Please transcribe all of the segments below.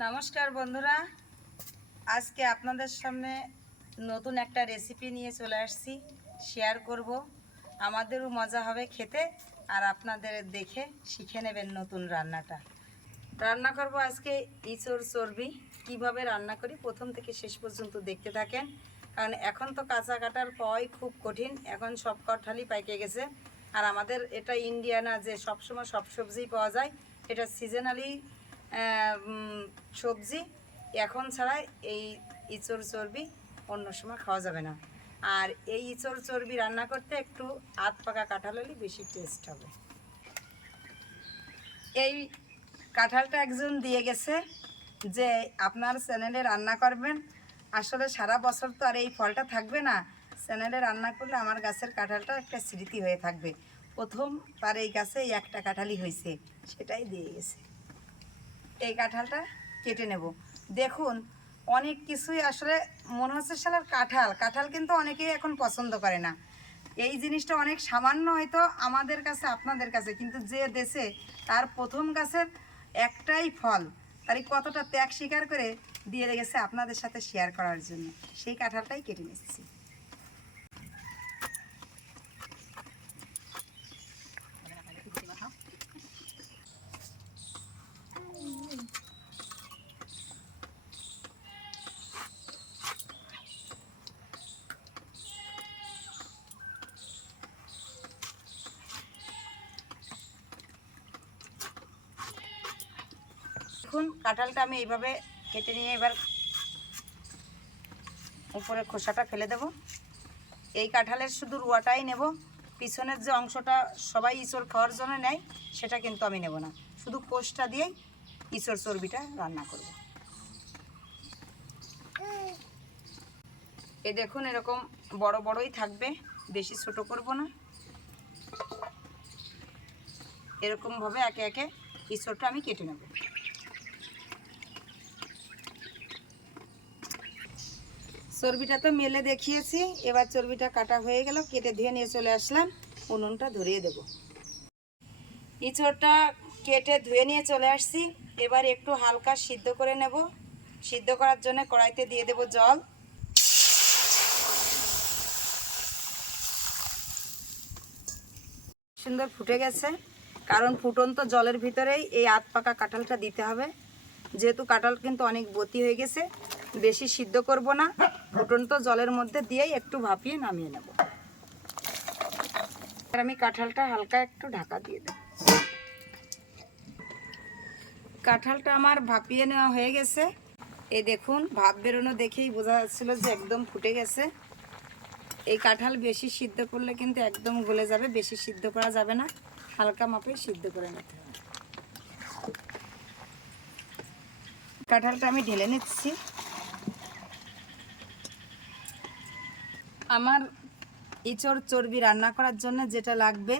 নমস্কার বন্ধুরা, আজকে আপনাদের সামনে নতুন একটা রেসিপি নিয়ে চলে আসছি। শেয়ার করব, আমাদেরও মজা হবে খেতে আর আপনাদের দেখে শিখে নেবেন নতুন রান্নাটা। রান্না করব আজকে ইঁচড় চর্বি। কিভাবে রান্না করি প্রথম থেকে শেষ পর্যন্ত দেখতে থাকেন, কারণ এখন তো কাঁচা কাটার পাওয়াই খুব কঠিন। এখন সব কাঁঠালই পাইকে গেছে, আর আমাদের এটা ইন্ডিয়া না যে সবসময় সব সবজিই পাওয়া যায়। এটা সিজনালি সবজি। এখন ছাড়া এই ইঁচড় চর্বি অন্য সময় খাওয়া যাবে না। আর এই ইঁচড় চর্বি রান্না করতে একটু আধ পাকা কাঁঠাল হলে বেশি টেস্ট হবে। এই কাঁঠালটা একজন দিয়ে গেছে যে আপনার চ্যানেলে রান্না করবেন। আসলে সারা বছর তো আর এই ফলটা থাকবে না, চ্যানেলে রান্না করলে আমার গাছের কাঁঠালটা একটা স্মৃতি হয়ে থাকবে। প্রথম তার এই গাছে একটা কাঁঠালই হয়েছে, সেটাই দিয়ে গেছে। এই কাঁঠালটা কেটে নেব। দেখুন, অনেক কিছুই আসলে মনে হচ্ছে শালার কাঁঠাল কাঁঠাল, কিন্তু অনেকেই এখন পছন্দ করে না। এই জিনিসটা অনেক সামান্য হয়তো আমাদের কাছে আপনাদের কাছে, কিন্তু যে দেশে তার প্রথম গাছের একটাই ফল, তারই কতটা ত্যাগ স্বীকার করে দিয়ে গেছে আপনাদের সাথে শেয়ার করার জন্য। সেই কাঁঠালটাই কেটে নিচ্ছি। দেখুন, কাঁঠালটা আমি এইভাবে কেটে নিয়ে এবার উপরে খোসাটা ফেলে দেব। এই কাঁঠালের শুধু রুয়াটাই নেব, পিছনের যে অংশটা সবাই ইঁচড় খাওয়ার জন্য নেয় সেটা কিন্তু আমি নেব না। শুধু কোষটা দিয়েই ইঁচড় চর্বিটা রান্না করব। এই দেখুন, এরকম বড় বড়ই থাকবে, বেশি ছোট করব না। এরকমভাবে একে একে ইঁচড়টা আমি কেটে নেব। চর্বিটা তো মেলে দেখিয়েছি, এবার চর্বিটা কাটা হয়ে গেল, কেটে ধুয়ে নিয়ে চলে আসলাম। উনুনটা ধরিয়ে দেব। ইঁচড়টা কেটে ধুয়ে নিয়ে চলে আসছি। এবার একটু হালকা সিদ্ধ করে নেব। সিদ্ধ করার জন্য কড়াইতে দিয়ে দেব জল। সুন্দর ফুটে গেছে, কারণ ফুটন্ত জলের ভিতরেই এই আধ পাকা কাঁঠালটা দিতে হবে। যেহেতু কাঁঠাল কিন্তু অনেক বতি হয়ে গেছে, বেশি সিদ্ধ করব না, ফুটন্ত জলের মধ্যে দিয়েই একটু ভাপিয়ে নামিয়ে নেব। আর আমি কাঁঠালটা হালকা একটু ঢাকা দিয়ে দেব। কাঁঠালটা আমার ভাপিয়ে নেওয়া হয়ে গেছে। এই দেখুন, ভাপ বেরোনো দেখেই বোঝা যাচ্ছিল যে একদম ফুটে গেছে। এই কাঁঠাল বেশি সিদ্ধ করলে কিন্তু একদম গলে যাবে, বেশি সিদ্ধ করা যাবে না, হালকা মাপে সিদ্ধ করে নিতে হবে। কাঁঠালটা আমি ঢেলে নিচ্ছি। আমার ইঁচড় চর্বি রান্না করার জন্য যেটা লাগবে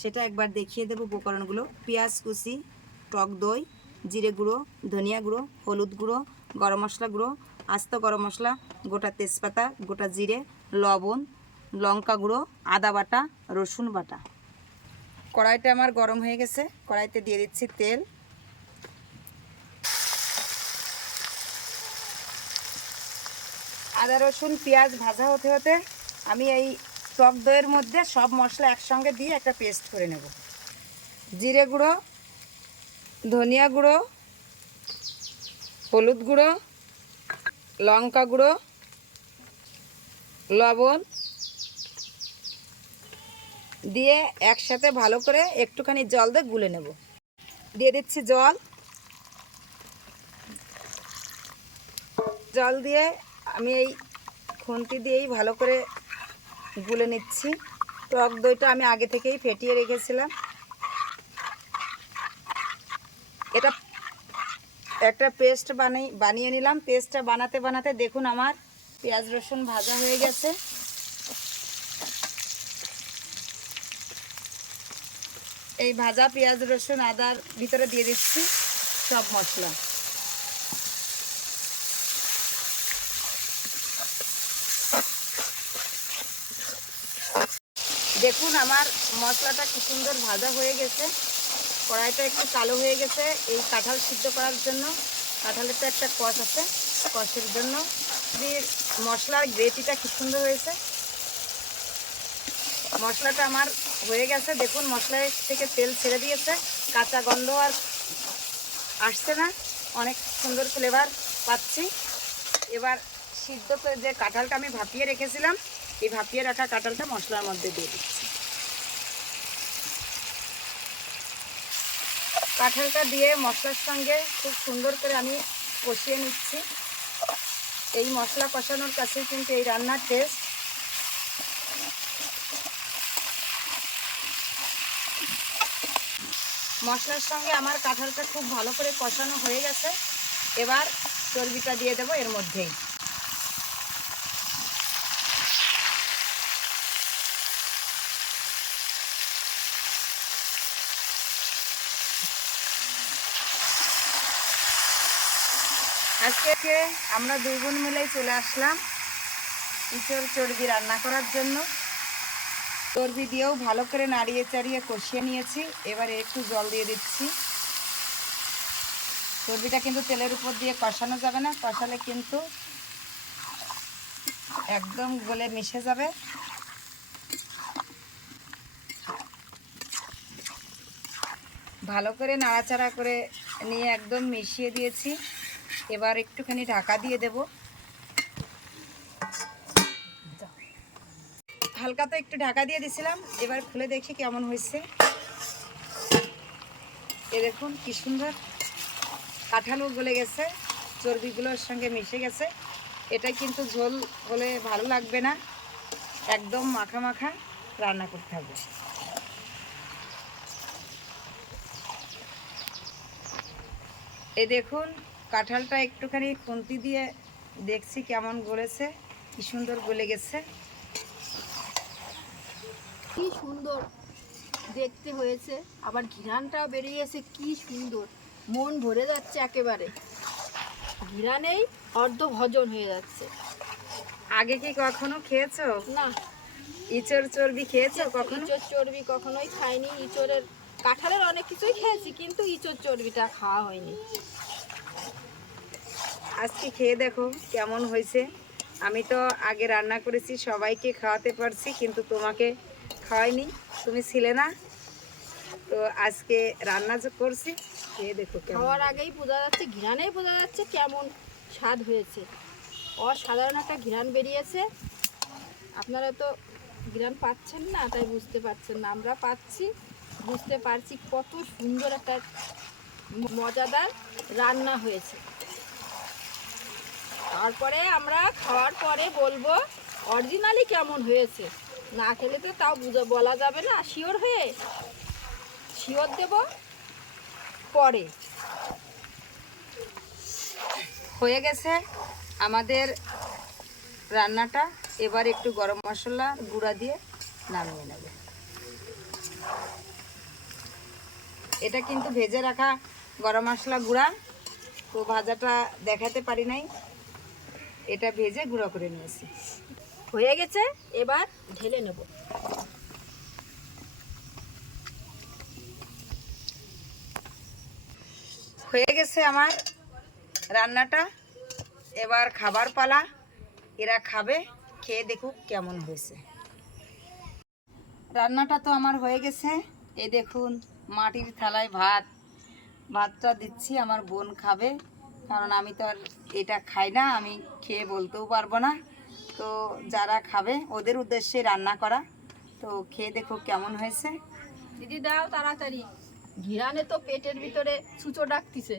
সেটা একবার দেখিয়ে দেবো উপকরণগুলো। পেঁয়াজ কুচি, টক দই, জিরে গুঁড়ো, ধনিয়া গুঁড়ো, হলুদ গুঁড়ো, গরম মশলা গুঁড়ো, আস্ত গরম মশলা, গোটা তেজপাতা, গোটা জিরে, লবণ, লঙ্কা গুঁড়ো, আদা বাটা, রসুন বাটা। কড়াইটা আমার গরম হয়ে গেছে, কড়াইতে দিয়ে দিচ্ছি তেল। আদা রসুন পেঁয়াজ ভাজা হতে হতে আমি এই টক দইয়ের মধ্যে সব মশলা একসঙ্গে দিয়ে একটা পেস্ট করে নেব। জিরে গুঁড়ো, ধনিয়া গুঁড়ো, হলুদ গুঁড়ো, লঙ্কা গুঁড়ো, লবণ দিয়ে একসাথে ভালো করে একটুখানি জল দিয়ে গুলে নেব। দিয়ে দিচ্ছি জল। জল দিয়ে আমি এই খুন্তি দিয়েই ভালো করে গুলে নিচ্ছি। টক দইটা আমি আগে থেকেই ফেটিয়ে রেখেছিলাম। এটা একটা পেস্ট বানিয়ে নিলাম। পেস্টটা বানাতে বানাতে দেখুন আমার পেঁয়াজ রসুন ভাজা হয়ে গেছে। এই ভাজা পেঁয়াজ রসুন আদার ভিতরে দিয়ে দিচ্ছি সব মশলা। দেখুন আমার মশলাটা কি সুন্দর ভাজা হয়ে গেছে। কড়াইটা একটু কালো হয়ে গেছে এই কাঁঠাল সিদ্ধ করার জন্য। কাঁঠালের তো একটা কষ আছে, কষের জন্য মশলার গ্রেভিটা কি সুন্দর হয়েছে। মশলাটা আমার হয়ে গেছে, দেখুন মশলা থেকে তেল ছেড়ে দিয়েছে, কাঁচা গন্ধ আর আসছে না, অনেক সুন্দর ফ্লেভার পাচ্ছি। এবার সিদ্ধ করে যে কাঁঠালটা আমি ভাপিয়ে রেখেছিলাম, এই ভাপিয়ে রাখা কাঁঠালটা মশলার মধ্যে দিয়ে দিচ্ছি। কাঁঠালটা দিয়ে মশলার সঙ্গে খুব সুন্দর করে আমি কষিয়ে নিচ্ছি। এই মশলা কষানোর কাছেই কিন্তু এই রান্নার টেস্ট। মশলার সঙ্গে আমার কাঁঠালটা খুব ভালো করে কষানো হয়ে গেছে। এবার চর্বিটা দিয়ে দেবো এর মধ্যেই। আজকে আমরা দুই বোন মিলেই চলে আসলাম ইঁচড় চর্বি রান্না করার জন্য। চর্বি দিয়েও ভালো করে নাড়িয়ে চাড়িয়ে কষিয়ে নিয়েছি। এবারে একটু জল দিয়ে দিচ্ছি। চর্বিটা কিন্তু তেলের উপর দিয়ে কষানো যাবে না, কষালে কিন্তু একদম গলে মিশে যাবে। ভালো করে নাড়াচাড়া করে নিয়ে একদম মিশিয়ে দিয়েছি। এবার একটুখানি ঢাকা দিয়ে দেব। হালকা তো একটু ঢাকা দিয়ে দিছিলাম, এবার খুলে দেখি কেমন হয়েছে। এ দেখুন কি সুন্দর কাঁঠালও গলে গেছে, চর্বিগুলোর সঙ্গে মিশে গেছে। এটা কিন্তু ঝোল হলে ভালো লাগবে না, একদম মাখা মাখা রান্না করতে হবে। এই দেখুন কাঁঠালটা একটুখানি খুন্তি দিয়ে দেখছি কেমন গলেছে, কি সুন্দর গলে গেছে। কি সুন্দর দেখতে হয়েছে, আবার ঘিরানটাও বেরিয়েছে, কি সুন্দর, মন ভরে যাচ্ছে একেবারে। ঘিরানেই অর্ধ ভজন হয়ে যাচ্ছে। আগে কি কখনো খেয়েছো? না, ইঁচড় চর্বি খেয়েছো কখনো? ইঁচড় চর্বি কখনোই খাইনি। ইঁচড়ের কাঁঠালের অনেক কিছুই খেয়েছি, কিন্তু ইঁচড় চর্বিটা খাওয়া হয়নি। আজকে খেয়ে দেখো কেমন হয়েছে। আমি তো আগে রান্না করেছি, সবাইকে খাওয়াতে পারছি, কিন্তু তোমাকে খাওয়াইনি, তুমি ছিলে না। তো আজকে রান্না যে করছি, খেয়ে দেখো কেমন। খাওয়ার আগেই বোঝা যাচ্ছে, ঘিরানেই বোঝা যাচ্ছে কেমন স্বাদ হয়েছে। অসাধারণ একটা ঘিরান বেরিয়েছে। আপনারা তো ঘিরান পাচ্ছেন না, তাই বুঝতে পারছেন না, আমরা পাচ্ছি, বুঝতে পারছি কত সুন্দর একটা মজাদার রান্না হয়েছে। তারপরে আমরা খাওয়ার পরে বলবো অরিজিনালি কেমন হয়েছে। না খেলে তো তাও বলা যাবে না, শিওর দেব পরে। হয়ে গেছে আমাদের রান্নাটা। এবার একটু গরম মশলা গুঁড়া দিয়ে নামিয়ে নেবে। এটা কিন্তু ভেজে রাখা গরম মশলা গুঁড়া, তো ভাজাটা দেখাতে পারি নাই, এটা ভেজে গুঁড়ো করে নিয়েছি। হয়ে গেছে, এবার ঢেলে নেব। হয়ে গেছে আমার রান্নাটা, এবার খাবার পালা। এরা খাবে, খেয়ে দেখুক কেমন হয়েছে। রান্নাটা তো আমার হয়ে গেছে। এই দেখুন মাটির থালায় ভাতটা দিচ্ছি, আমার বোন খাবে, কারণ আমি তো আর এটা খাই না, আমি খেয়ে বলতেও পারবো না। তো যারা খাবে ওদের উদ্দেশ্যে রান্না করা। তো খেয়ে দেখুক কেমন হয়েছে। দিদি দাও তাড়াতাড়ি, ঘিরানে তো পেটের ভিতরে ছুঁচো ডাকতিছে।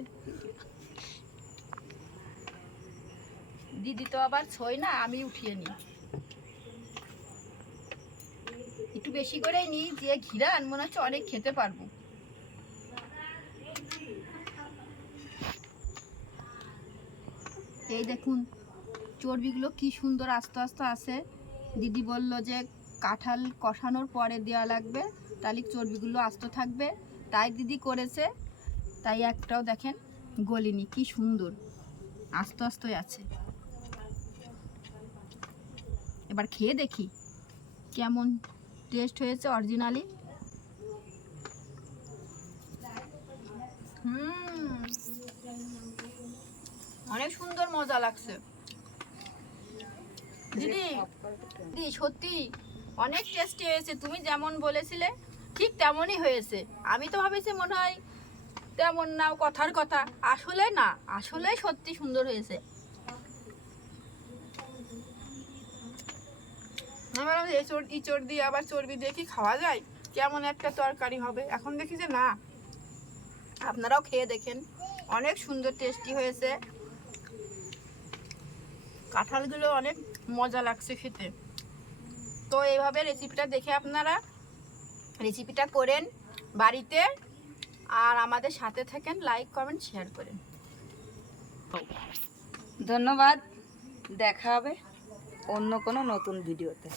দিদি তো আবার ছয় না, আমি উঠিয়ে নিই, একটু বেশি করেই নিই, যে ঘিরান মনে হচ্ছে অনেক খেতে পারবো। এই দেখুন চর্বিগুলো কি সুন্দর আস্তে আস্তে আছে। দিদি বলল যে কাঁঠাল কষানোর পরে দেওয়া লাগবে, তাহলে চর্বিগুলো আস্ত থাকবে, তাই দিদি করেছে। তাই একটাও দেখেন গলিনি, কি সুন্দর আস্তে আস্তে আছে। এবার খেয়ে দেখি কেমন টেস্ট হয়েছে অরিজিনালি। অনেক সুন্দর মজা লাগছে দিদি। দিদি সত্যি অনেক টেস্টি হয়েছে, তুমি যেমন বলেছিলে ঠিক তেমনই হয়েছে। আমি তো ভাবেছি মনে হয় তেমন না, কথার কথা, আসলে না, আসলে সত্যি সুন্দর হয়েছে। আমার ইঁচড় দিয়ে আবার চর্বি দিয়ে কি খাওয়া যায়? কেমন একটা তরকারি হবে। এখন দেখি যে না। আপনারাও খেয়ে দেখেন, অনেক সুন্দর টেস্টি হয়েছে। কাঁঠালগুলো অনেক মজা লাগছে খেতে। তো এইভাবে রেসিপিটা দেখে আপনারা রেসিপিটা করেন বাড়িতে, আর আমাদের সাথে থাকেন, লাইক কমেন্ট শেয়ার করেন। ধন্যবাদ, দেখা হবে অন্য কোনো নতুন ভিডিওতে।